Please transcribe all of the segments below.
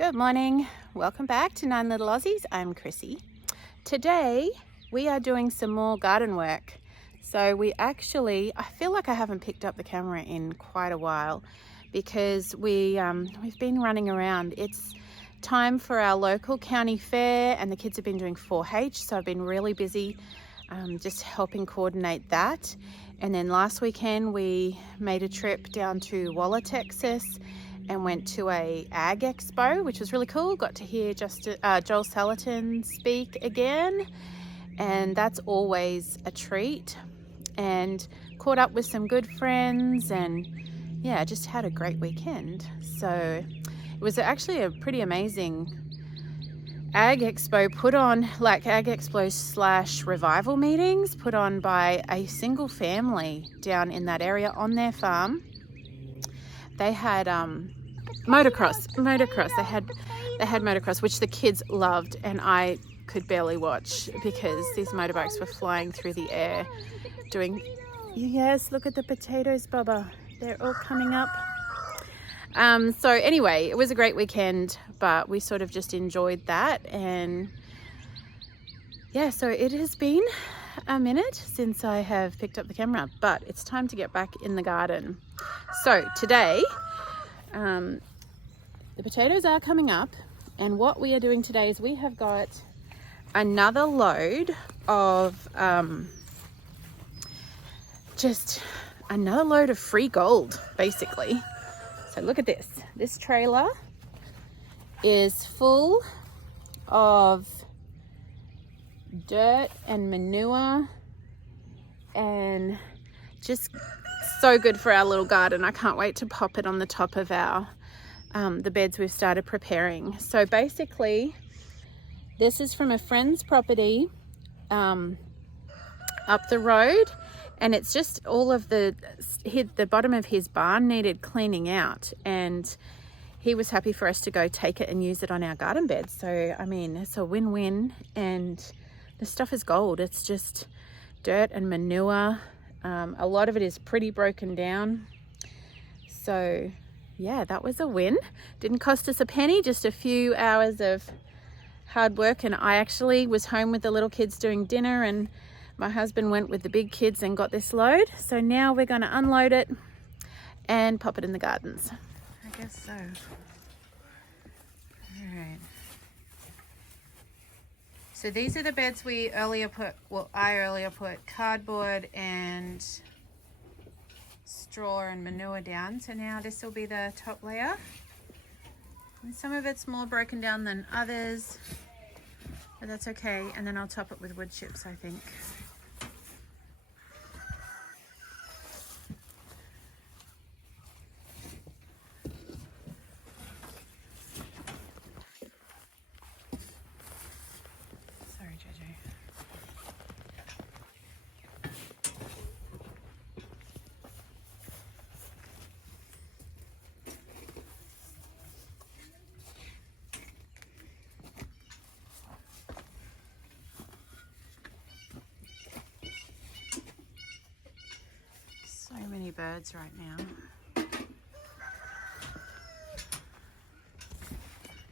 Good morning, welcome back to Nine Little Aussies. I'm Chrissy. Today we are doing some more garden work. So I feel like I haven't picked up the camera in quite a while because we've been running around. It's time for our local county fair and the kids have been doing 4-H, so I've been really busy just helping coordinate that. And then last weekend we made a trip down to Walla, Texas, and went to a ag expo, which was really cool. Got to hear Joel Salatin speak again, and that's always a treat. And caught up with some good friends, and yeah, just had a great weekend. So it was actually a pretty amazing ag expo put on, like ag expo / revival meetings put on by a single family down in that area on their farm. They had motocross. They had motocross, which the kids loved, and I could barely watch because these motorbikes were flying through the air doing, yes, look at the potatoes, Bubba. They're all coming up. So anyway, it was a great weekend, but we sort of just enjoyed that. And yeah, so it has been a minute since I have picked up the camera, but it's time to get back in the garden. So today, the potatoes are coming up, and what we are doing today is we have got another load of just another load of free gold, basically. So look at this. This trailer is full of dirt and manure and just so good for our little garden. I can't wait to pop it on the top of our the beds we've started preparing. So basically this is from a friend's property up the road, and it's just all of the bottom of his barn needed cleaning out, and he was happy for us to go take it and use it on our garden bed. So I mean, it's a win-win, and the stuff is gold. It's just dirt and manure. A lot of it is pretty broken down. So yeah, that was a win. Didn't cost us a penny, just a few hours of hard work. And I actually was home with the little kids doing dinner, and my husband went with the big kids and got this load. So now we're going to unload it and pop it in the gardens. I guess so. All right. So these are the beds I earlier put cardboard and straw and manure down. So now this will be the top layer. And some of it's more broken down than others, but that's okay. And then I'll top it with wood chips, I think. Sorry, JJ. So many birds right now.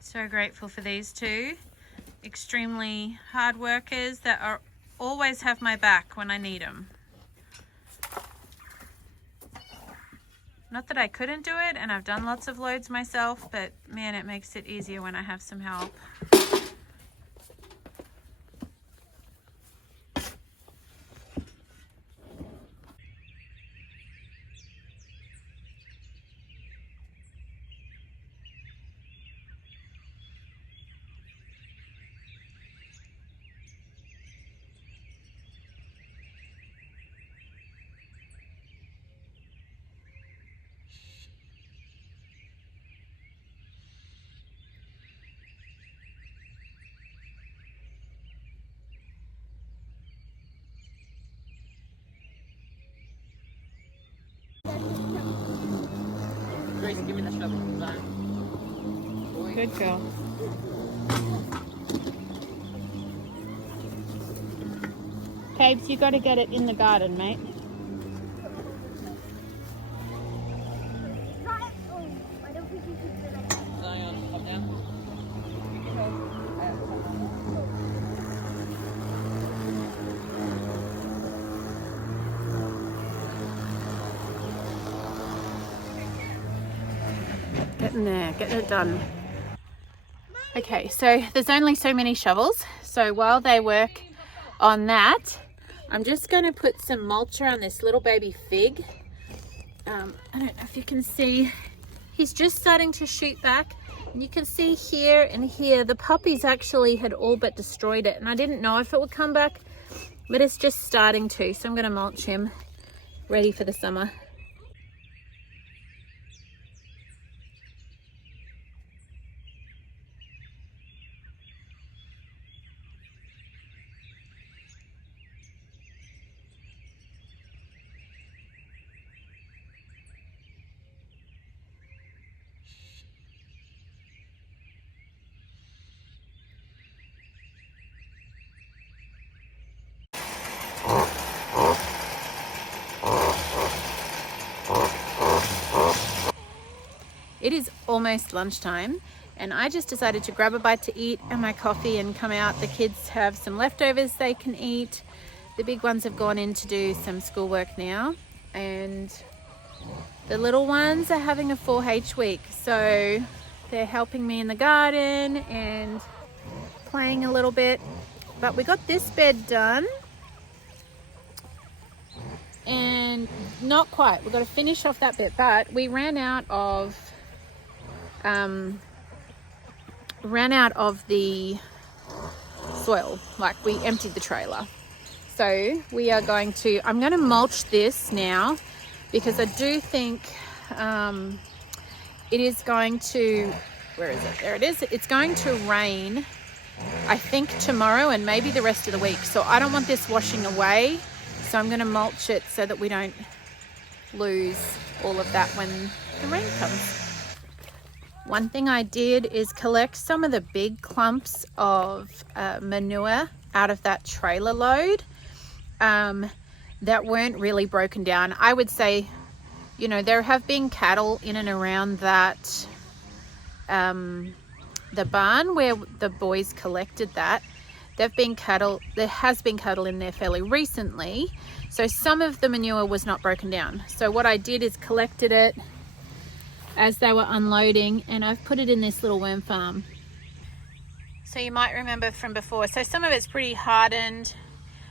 So grateful for these two. Extremely hard workers that always have my back when I need them. Not that I couldn't do it, and I've done lots of loads myself, but man, it makes it easier when I have some help. Grace, give me the shovel. Good girl. Cabes, you got to get it in the garden, mate. Zion, up down. getting there, getting it done. Okay, so there's only so many shovels. So while they work on that, I'm just going to put some mulcher on this little baby fig. I don't know if you can see, he's just starting to shoot back. And you can see here and here, the puppies actually had all but destroyed it. And I didn't know if it would come back, but it's just starting to. So I'm going to mulch him, ready for the summer. It is almost lunchtime and I just decided to grab a bite to eat and my coffee and come out. The kids have some leftovers they can eat. The big ones have gone in to do some schoolwork now, and the little ones are having a 4-H week. So they're helping me in the garden and playing a little bit. But we got this bed done. And not quite, we've got to finish off that bit, but we ran out of the soil. Like, we emptied the trailer, so we are going to, I'm going to mulch this now because I do think it is going to, where is it, there it is, it's going to rain I think tomorrow and maybe the rest of the week, so I don't want this washing away. So I'm going to mulch it so that we don't lose all of that when the rain comes. One thing I did is collect some of the big clumps of manure out of that trailer load that weren't really broken down. I would say, you know, there have been cattle in and around that, the barn where the boys collected that. There has been cattle in there fairly recently, so some of the manure was not broken down. So what I did is collected it as they were unloading, and I've put it in this little worm farm. So you might remember from before, so some of it's pretty hardened.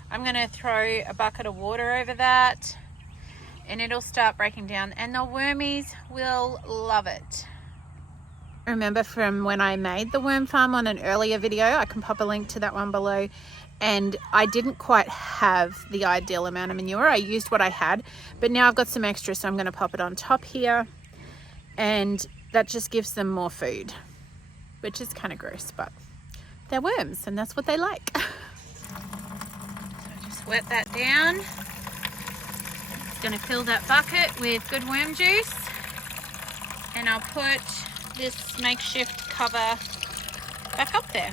I'm going to throw a bucket of water over that and it'll start breaking down, and the wormies will love it. Remember from when I made the worm farm on an earlier video, I can pop a link to that one below, and I didn't quite have the ideal amount of manure. I used what I had, but now I've got some extra, so I'm going to pop it on top here, and that just gives them more food, which is kind of gross, but they're worms and that's what they like. So just wet that down. Going to fill that bucket with good worm juice, and I'll put this makeshift cover back up there.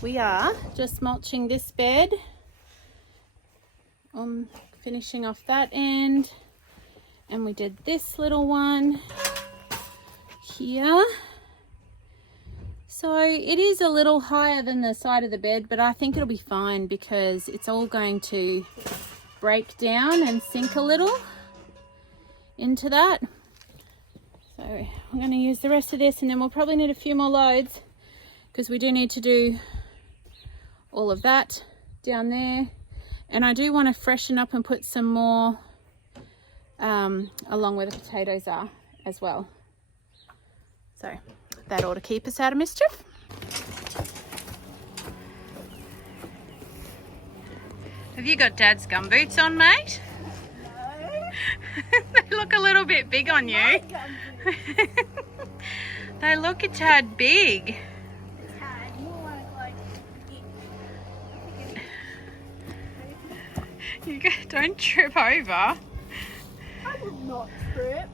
We are just mulching this bed. I'm finishing off that end, and we did this little one here. So it is a little higher than the side of the bed, but I think it'll be fine because it's all going to break down and sink a little into that. So I'm going to use the rest of this, and then we'll probably need a few more loads because we do need to do all of that down there. And I do want to freshen up and put some more along where the potatoes are as well. So that ought to keep us out of mischief. Have you got Dad's gumboots on, mate? No. They look a little bit big on you. They look a tad big. You don't trip over. I would not trip.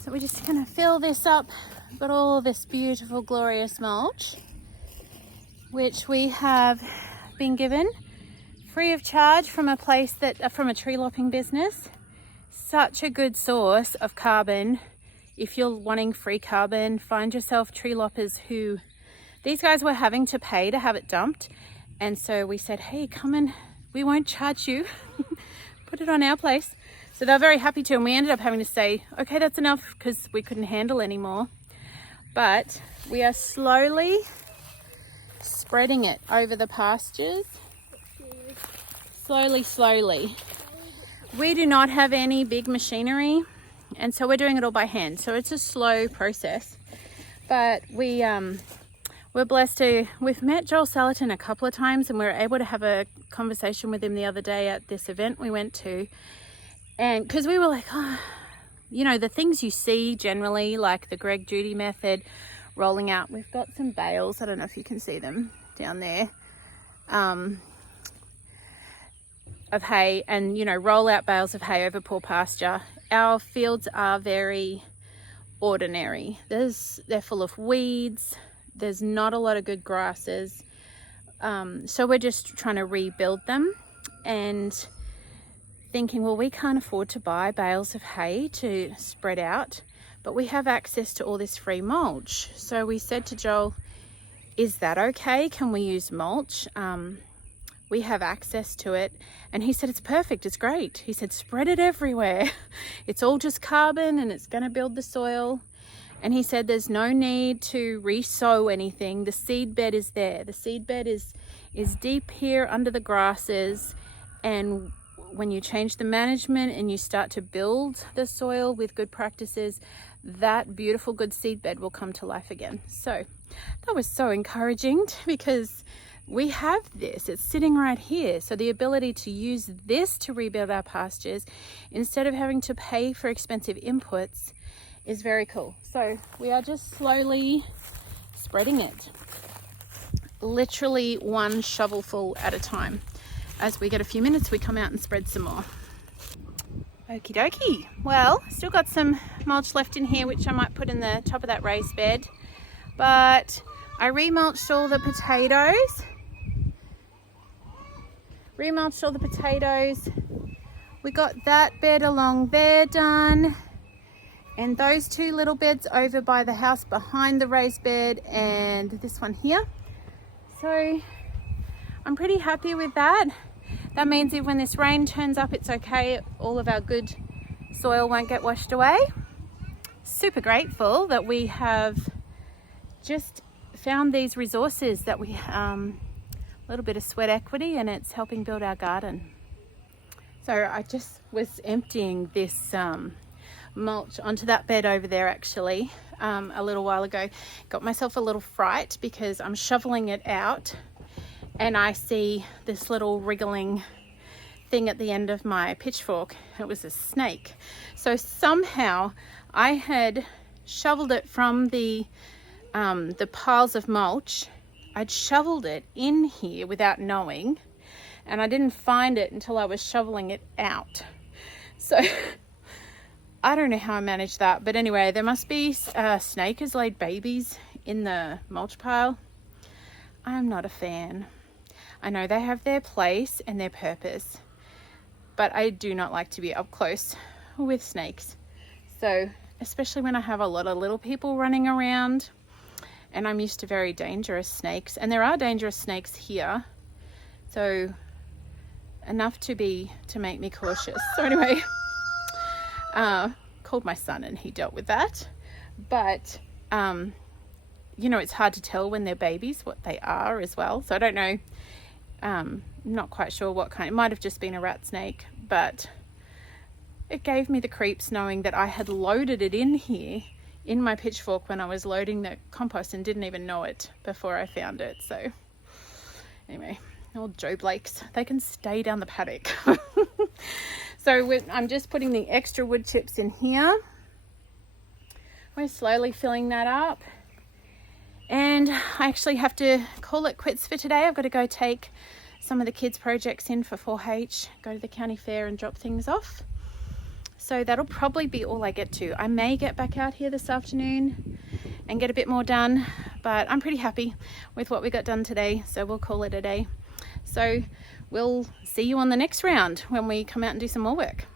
So we're just going to fill this up. We've got all this beautiful, glorious mulch, which we have been given free of charge from a place that, from a tree lopping business. Such a good source of carbon. If you're wanting free carbon, find yourself tree loppers who, these guys were having to pay to have it dumped. And so we said, hey, come in, we won't charge you. Put it on our place. So they're very happy to, and we ended up having to say, okay, that's enough, because we couldn't handle anymore. But we are slowly spreading it over the pastures. Slowly. We do not have any big machinery, and so we're doing it all by hand. So it's a slow process. But we're blessed to, we've met Joel Salatin a couple of times, and we were able to have a conversation with him the other day at this event we went to. And because we were like, oh, you know, the things you see generally, like the Greg Judy method, rolling out. We've got some bales, I don't know if you can see them down there, of hay, and, you know, roll out bales of hay over poor pasture. Our fields are very ordinary. They're full of weeds. There's not a lot of good grasses. So we're just trying to rebuild them, and thinking, well, we can't afford to buy bales of hay to spread out, but we have access to all this free mulch. So we said to Joel, is that okay? Can we use mulch? We have access to it. And he said, it's perfect, it's great. He said, spread it everywhere. It's all just carbon, and it's going to build the soil. And he said, there's no need to re-sow anything. The seed bed is there. The seed bed is deep here under the grasses, and when you change the management and you start to build the soil with good practices, that beautiful good seed bed will come to life again. So that was so encouraging, because we have this, it's sitting right here. So the ability to use this to rebuild our pastures instead of having to pay for expensive inputs is very cool. So we are just slowly spreading it, literally one shovelful at a time. As we get a few minutes, we come out and spread some more. Okie dokie. Well, still got some mulch left in here, which I might put in the top of that raised bed. But I remulched all the potatoes. We got that bed along there done. And those two little beds over by the house behind the raised bed, and this one here. So I'm pretty happy with that. That means if when this rain turns up, it's okay. All of our good soil won't get washed away. Super grateful that we have just found these resources, that we a little bit of sweat equity, and it's helping build our garden. So I just was emptying this mulch onto that bed over there actually a little while ago. Got myself a little fright because I'm shoveling it out and I see this little wriggling thing at the end of my pitchfork. It was a snake. So somehow I had shoveled it from the piles of mulch. I'd shoveled it in here without knowing, and I didn't find it until I was shoveling it out. So I don't know how I managed that, but anyway, there must be a snake has laid babies in the mulch pile. I'm not a fan. I know they have their place and their purpose, but I do not like to be up close with snakes. So especially when I have a lot of little people running around, and I'm used to very dangerous snakes, and there are dangerous snakes here, so enough to make me cautious. So anyway, called my son and he dealt with that. But you know, it's hard to tell when they're babies what they are as well. So I don't know, not quite sure what kind. It might have just been a rat snake, but it gave me the creeps knowing that I had loaded it in here in my pitchfork when I was loading the compost and didn't even know it before I found it. So anyway, old Joe Blakes, they can stay down the paddock. So I'm just putting the extra wood chips in here. We're slowly filling that up. And I actually have to call it quits for today. I've got to go take some of the kids' projects in for 4-H, go to the county fair and drop things off. So that'll probably be all I get to. I may get back out here this afternoon and get a bit more done, but I'm pretty happy with what we got done today, so we'll call it a day. So we'll see you on the next round when we come out and do some more work.